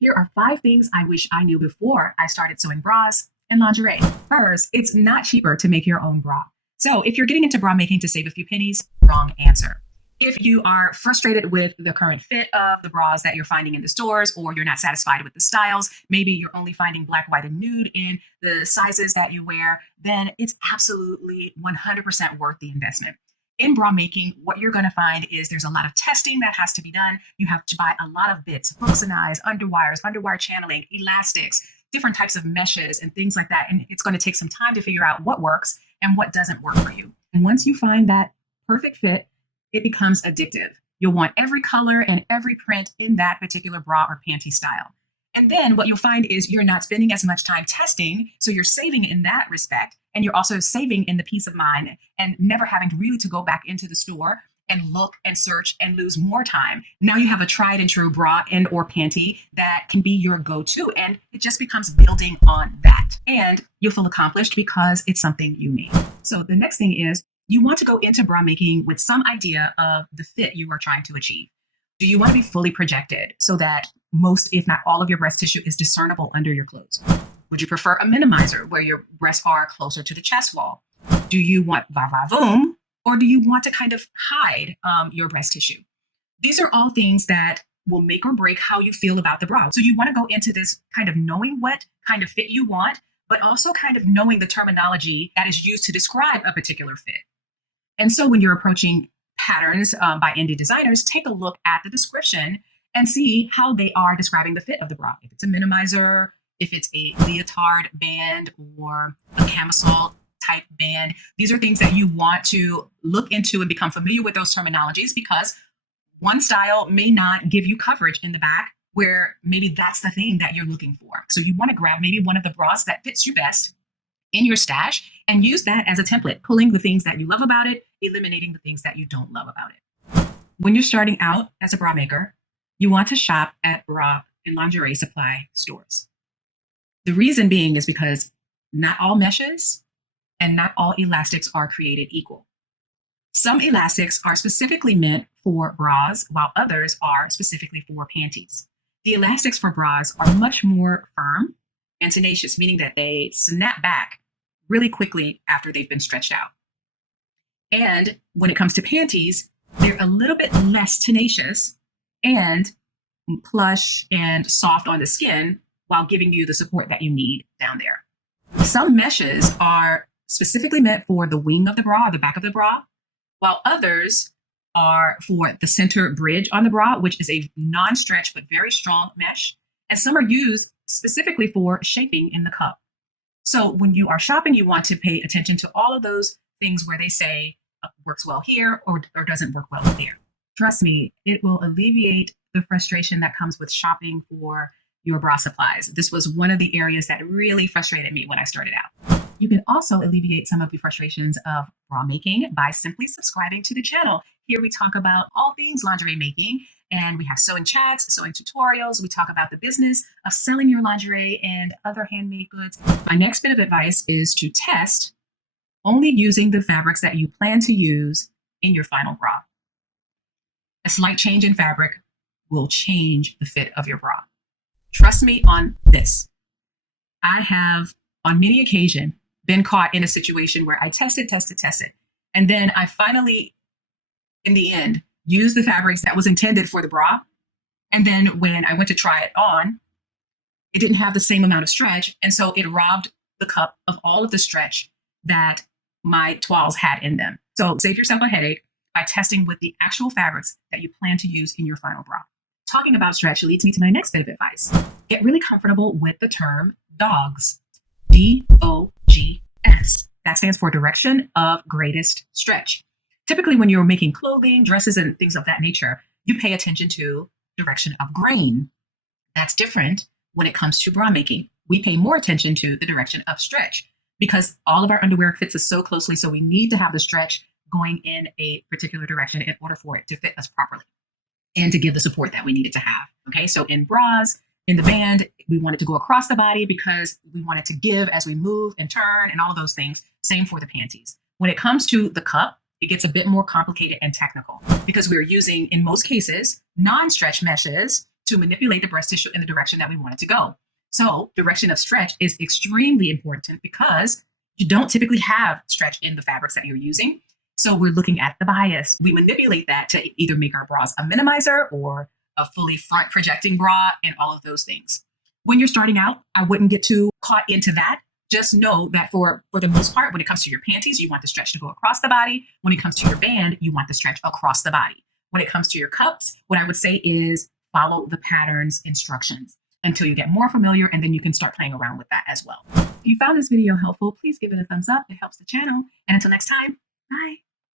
Here are 5 things I wish I knew before I started sewing bras and lingerie. First, it's not cheaper to make your own bra. So if you're getting into bra making to save a few pennies, wrong answer. If you are frustrated with the current fit of the bras that you're finding in the stores, or you're not satisfied with the styles, maybe you're only finding black, white, and nude in the sizes that you wear, then it's absolutely 100% worth the investment. In bra making, what you're going to find is there's a lot of testing that has to be done. You have to buy a lot of bits, hooks and eyes, underwires, underwire channeling, elastics, different types of meshes and things like that. And it's going to take some time to figure out what works and what doesn't work for you. And once you find that perfect fit, it becomes addictive. You'll want every color and every print in that particular bra or panty style. And then what you'll find is you're not spending as much time testing, so you're saving in that respect. And you're also saving in the peace of mind and never having really to go back into the store and look and search and lose more time. Now you have a tried and true bra and or panty that can be your go-to, and it just becomes building on that. And you'll feel accomplished because it's something you made. So the next thing is you want to go into bra making with some idea of the fit you are trying to achieve. Do you want to be fully projected so that most, if not all, of your breast tissue is discernible under your clothes? Would you prefer a minimizer where your breasts are closer to the chest wall? Do you want va-va-voom, or do you want to kind of hide your breast tissue? These are all things that will make or break how you feel about the bra. So you want to go into this kind of knowing what kind of fit you want, but also kind of knowing the terminology that is used to describe a particular fit. And so when you're approaching patterns by indie designers, take a look at the description and see how they are describing the fit of the bra. If it's a minimizer, if it's a leotard band or a camisole type band, these are things that you want to look into and become familiar with those terminologies, because one style may not give you coverage in the back where maybe that's the thing that you're looking for. So you want to grab maybe one of the bras that fits you best in your stash and use that as a template, pulling the things that you love about it, eliminating the things that you don't love about it. When you're starting out as a bra maker, you want to shop at bra and lingerie supply stores. The reason being is because not all meshes and not all elastics are created equal. Some elastics are specifically meant for bras, while others are specifically for panties. The elastics for bras are much more firm and tenacious, meaning that they snap back really quickly after they've been stretched out. And when it comes to panties, they're a little bit less tenacious and plush and soft on the skin while giving you the support that you need down there. Some meshes are specifically meant for the wing of the bra or the back of the bra, while others are for the center bridge on the bra, which is a non-stretch but very strong mesh. And some are used specifically for shaping in the cup. So when you are shopping, you want to pay attention to all of those things where they say works well here or doesn't work well there. Trust me, it will alleviate the frustration that comes with shopping for your bra supplies. This was one of the areas that really frustrated me when I started out. You can also alleviate some of the frustrations of bra making by simply subscribing to the channel. Here we talk about all things lingerie making, and we have sewing chats, sewing tutorials. We talk about the business of selling your lingerie and other handmade goods. My next bit of advice is to test only using the fabrics that you plan to use in your final bra. A slight change in fabric will change the fit of your bra. Trust me on this. I have, on many occasions, been caught in a situation where I tested. And then I finally, in the end, used the fabrics that was intended for the bra. And then when I went to try it on, it didn't have the same amount of stretch. And so it robbed the cup of all of the stretch that my toiles had in them. So save yourself a headache by testing with the actual fabrics that you plan to use in your final bra. Talking about stretch leads me to my next bit of advice. Get really comfortable with the term DOGS. DOGS. That stands for direction of greatest stretch. Typically, when you're making clothing, dresses, and things of that nature, you pay attention to direction of grain. That's different when it comes to bra making. We pay more attention to the direction of stretch because all of our underwear fits us so closely. So we need to have the stretch going in a particular direction in order for it to fit us properly and to give the support that we needed to have. Okay, so in bras, in the band, we want it to go across the body because we want it to give as we move and turn and all of those things. Same for the panties. When it comes to the cup, it gets a bit more complicated and technical because we're using, in most cases, non-stretch meshes to manipulate the breast tissue in the direction that we want it to go. So direction of stretch is extremely important because you don't typically have stretch in the fabrics that you're using. So we're looking at the bias. We manipulate that to either make our bras a minimizer or a fully front projecting bra and all of those things. When you're starting out, I wouldn't get too caught into that. Just know that for the most part, when it comes to your panties, you want the stretch to go across the body. When it comes to your band, you want the stretch across the body. When it comes to your cups, what I would say is follow the pattern's instructions until you get more familiar, and then you can start playing around with that as well. If you found this video helpful, please give it a thumbs up. It helps the channel. And until next time, bye.